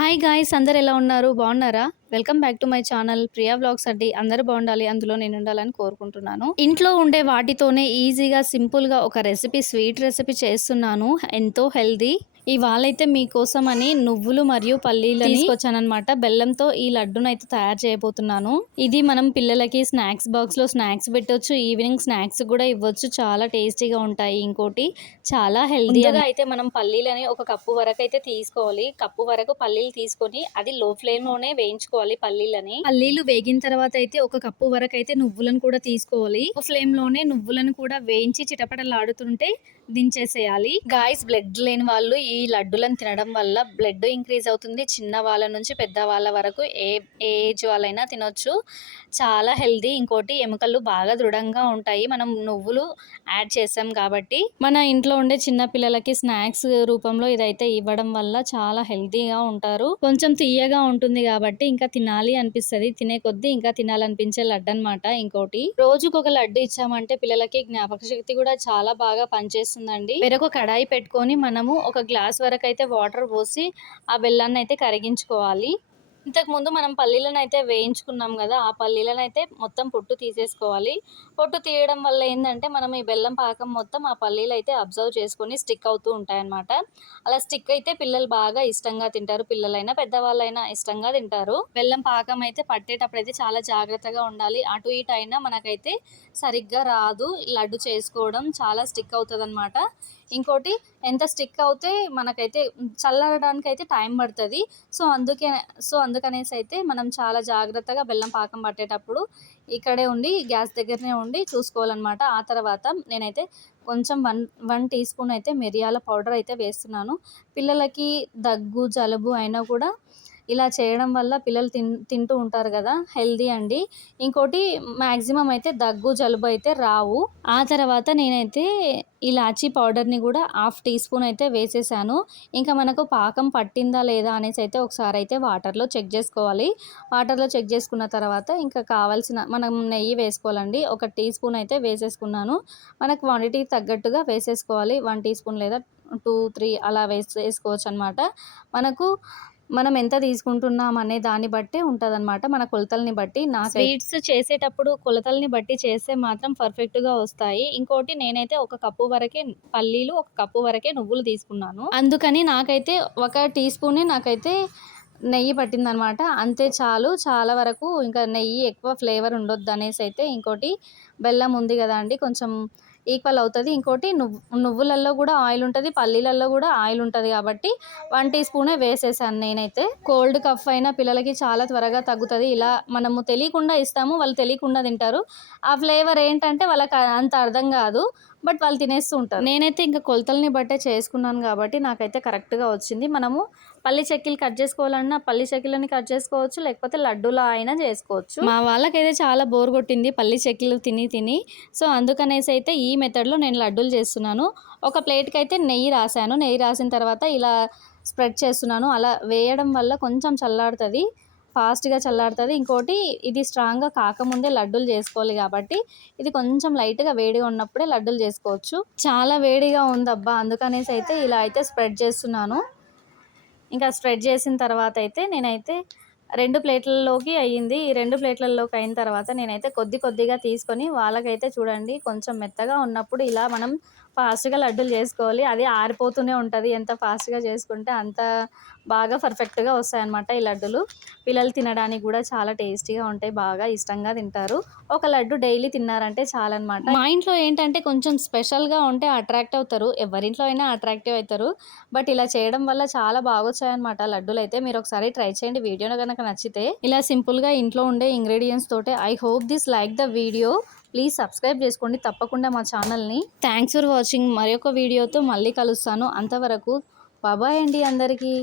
Hi guys అందరు ఎలా ఉన్నారు? బాగున్నారా? Welcome back to my channel Priya blogs అండి. అందరూ బాగుండాలి. అందులో నేను ఉండాలని కోరుకుంటున్నాను. ఇంట్లో ఉండే వాటితోనే ఈజీగా సింపుల్గా ఒక రెసిపీ స్వీట్ రెసిపీ చేస్తున్నాను. ఎంతో హెల్దీ ఇవాళ అయితే మీకోసం అని నువ్వులు మరియు పల్లీలు తీసుకొచ్చానమాట బెల్లంతో ఈ లడ్డును అయితే తయారు చేయబోతున్నాను. ఇది మనం పిల్లలకి స్నాక్స్ బాక్స్లో స్నాక్స్ పెట్టొచ్చు. ఈవినింగ్ స్నాక్స్ కూడా ఇవ్వచ్చు. చాలా టేస్టీగా ఉంటాయి ఇంకోటి. చాలా హెల్దీగా అయితే మనం పల్లీలని ఒక కప్పు వరకు అయితే తీసుకోవాలి. కప్పు వరకు పల్లీలు తీసుకొని అది లో ఫ్లేమ్లోనే వేయించుకోవాలి పల్లీలని. పల్లీలు వేగిన తర్వాత అయితే ఒక కప్పు వరకు అయితే నువ్వులను కూడా తీసుకోవాలి. ఫ్లేమ్లోనే నువ్వులను కూడా వేయించి చిటపటలాడుతుంటే దించేసేయాలి. గాయస్ బ్లడ్ లేని వాళ్ళు ఈ ఈ లడ్డులను తినడం వల్ల బ్లడ్ ఇంక్రీజ్ అవుతుంది. చిన్న వాళ్ళ నుంచి పెద్ద వాళ్ళ వరకు ఏ ఏజ్ వాళ్ళైనా తినొచ్చు. చాలా హెల్దీ ఇంకోటి ఎముకలు బాగా దృఢంగా ఉంటాయి. మనం నువ్వులు యాడ్ చేసాం కాబట్టి మన ఇంట్లో ఉండే చిన్న పిల్లలకి స్నాక్స్ రూపంలో ఇదైతే ఇవ్వడం వల్ల చాలా హెల్తీగా ఉంటారు. కొంచెం తీయగా ఉంటుంది కాబట్టి ఇంకా తినాలి అనిపిస్తుంది. తినే కొద్దీ ఇంకా తినాలనిపించే లడ్డు అనమాట ఇంకోటి. రోజుకు ఒక లడ్డు ఇచ్చామంటే పిల్లలకి జ్ఞాపక శక్తి కూడా చాలా బాగా పనిచేస్తుందండి. వేరొక కడాయి పెట్టుకొని మనము ఒక గ్లాస్ వరకు అయితే వాటర్ పోసి ఆ బెల్లాన్ని అయితే కరిగించుకోవాలి ఇంతకుముందు మనం పల్లీలను అయితే వేయించుకున్నాం కదా ఆ పల్లీలను అయితే మొత్తం పొట్టు తీసేసుకోవాలి. పొట్టు తీయడం వల్ల ఏంటంటే మనం ఈ బెల్లం పాకం మొత్తం ఆ పల్లీలు అయితే అబ్జర్వ్ చేసుకొని స్టిక్ అవుతూ ఉంటాయన్నమాట. అలా స్టిక్ అయితే పిల్లలు బాగా ఇష్టంగా తింటారు. పిల్లలైనా పెద్దవాళ్ళైనా ఇష్టంగా తింటారు. బెల్లం పాకం అయితే పట్టేటప్పుడు అయితే చాలా జాగ్రత్తగా ఉండాలి. అటు ఇటు అయినా మనకైతే సరిగ్గా రాదు. లడ్డు చేసుకోవడం చాలా స్టిక్ అవుతుంది ఇంకోటి ఎంత స్టిక్ అవుతే మనకైతే చల్లడానికి అయితే టైం పడుతుంది. సో అందుకే సో అందుకనేసి అయితే మనం చాలా జాగ్రత్తగా బెల్లం పాకం పట్టేటప్పుడు ఇక్కడే ఉండి గ్యాస్ దగ్గరనే ఉండి చూసుకోవాలన్నమాట. ఆ తర్వాత నేనైతే కొంచెం వన్ వన్ టీ స్పూన్ అయితే మిరియాల పౌడర్ అయితే వేస్తున్నాను. పిల్లలకి దగ్గు జలుబు అయినా కూడా ఇలా చేయడం వల్ల పిల్లలు తిన్ తింటూ ఉంటారు కదా హెల్దీ అండి. ఇంకోటి మ్యాక్సిమం అయితే దగ్గు జలుబు అయితే రావు. ఆ తర్వాత నేనైతే ఇలాచీ పౌడర్ని కూడా హాఫ్ టీ స్పూన్ అయితే వేసేసాను. ఇంకా మనకు పాకం పట్టిందా లేదా అనేసి అయితే ఒకసారి అయితే వాటర్లో చెక్ చేసుకోవాలి. వాటర్లో చెక్ చేసుకున్న తర్వాత ఇంకా కావాల్సిన మనం నెయ్యి వేసుకోవాలండి. ఒక టీ స్పూన్ అయితే వేసేసుకున్నాను. మన క్వాంటిటీ తగ్గట్టుగా వేసేసుకోవాలి. వన్ టీ స్పూన్ లేదా టూ త్రీ అలా వేసేసుకోవచ్చు అనమాట మనకు మనం ఎంత తీసుకుంటున్నాం అనే దాన్ని బట్టే ఉంటుంది అనమాట మన కొలతల్ని బట్టి. నా స్వీట్స్ చేసేటప్పుడు కొలతల్ని బట్టి చేస్తే మాత్రం పర్ఫెక్ట్గా వస్తాయి. ఇంకోటి నేనైతే ఒక కప్పు వరకే పల్లీలు ఒక కప్పు వరకే నువ్వులు తీసుకున్నాను. అందుకని నాకైతే ఒక టీ స్పూనే నాకైతే నెయ్యి పట్టిందనమాట అంతే చాలు. చాలా వరకు ఇంకా నెయ్యి ఎక్కువ ఫ్లేవర్ ఉండొద్దు అనేసి అయితే ఇంకోటి బెల్లం ఉంది కదా అండి కొంచెం ఈక్వల్ అవుతుంది. ఇంకోటి నువ్వు నువ్వులలో కూడా ఆయిల్ ఉంటుంది పల్లీలలో కూడా ఆయిల్ ఉంటుంది కాబట్టి వన్ టీ స్పూనే వేసేసాను నేనైతే. కోల్డ్ కఫ్ అయినా పిల్లలకి చాలా త్వరగా తగ్గుతుంది. ఇలా మనము తెలియకుండా ఇస్తాము వాళ్ళు తెలియకుండా తింటారు. ఆ ఫ్లేవర్ ఏంటంటే వాళ్ళకి అంత అర్థం కాదు. బట్ వాళ్ళు తినేస్తూ ఉంటారు. నేనైతే ఇంకా కొలతల్ని బట్టే చేసుకున్నాను కాబట్టి నాకైతే కరెక్ట్గా వచ్చింది. మనము పల్లి చెక్కీలు కట్ చేసుకోవాలన్నా పల్లి చెక్కీలని కట్ చేసుకోవచ్చు లేకపోతే లడ్డూలా అయినా చేసుకోవచ్చు. మా వాళ్ళకైతే చాలా బోర్ కొట్టింది పల్లి చెక్కీలు తిని తిని. సో అందుకనేసి అయితే ఈ మెథడ్లో నేను లడ్డూలు చేస్తున్నాను. ఒక ప్లేట్కి అయితే నెయ్యి రాశాను. నెయ్యి రాసిన తర్వాత ఇలా స్ప్రెడ్ చేస్తున్నాను. అలా వేయడం వల్ల కొంచెం చల్లారుతుంది. ఫాస్ట్గా చల్లారుతుంది. ఇంకోటి ఇది స్ట్రాంగ్గా కాకముందే లడ్డూలు చేసుకోవాలి కాబట్టి ఇది కొంచెం లైట్గా వేడిగా ఉన్నప్పుడే లడ్డూలు చేసుకోవచ్చు. చాలా వేడిగా ఉందబ్బా అందుకనేసి అయితే ఇలా అయితే స్ప్రెడ్ చేస్తున్నాను. ఇంకా స్ప్రెడ్ చేసిన తర్వాత అయితే నేనైతే రెండు ప్లేట్లలోకి అయ్యింది. ఈ రెండు ప్లేట్లలోకి అయిన తర్వాత నేనైతే కొద్ది కొద్దిగా తీసుకొని వాళ్ళకైతే చూడండి కొంచెం మెత్తగా ఉన్నప్పుడు ఇలా మనం ఫాస్ట్గా లడ్డూలు చేసుకోవాలి. అది ఆరిపోతూనే ఉంటుంది. ఎంత ఫాస్ట్గా చేసుకుంటే అంత బాగా పర్ఫెక్ట్గా వస్తాయన్నమాట ఈ లడ్డులు. పిల్లలు తినడానికి కూడా చాలా టేస్టీగా ఉంటాయి. బాగా ఇష్టంగా తింటారు. ఒక లడ్డు డైలీ తిన్నారంటే చాలన్నమాట. మా ఇంట్లో ఏంటంటే కొంచెం స్పెషల్గా ఉంటే అట్రాక్ట్ అవుతారు. ఎవరింట్లో అయినా అట్రాక్టివ్ అవుతారు. బట్ ఇలా చేయడం వల్ల చాలా బాగొచ్చాయన్నమాట లడ్డూలు అయితే. మీరు ఒకసారి ట్రై చేయండి. వీడియోలో కనుక నచ్చితే ఇలా సింపుల్గా ఇంట్లో ఉండే ఇంగ్రీడియంట్స్ తోటే. I hope this like the video. Please subscribe చేసుకోండి తప్పకుండా మా ఛానల్ని. థ్యాంక్స్ ఫర్ వాచింగ్ మరొక వీడియోతో మళ్ళీ కలుస్తాను. అంతవరకు బాబాయ్ అండి అందరికీ.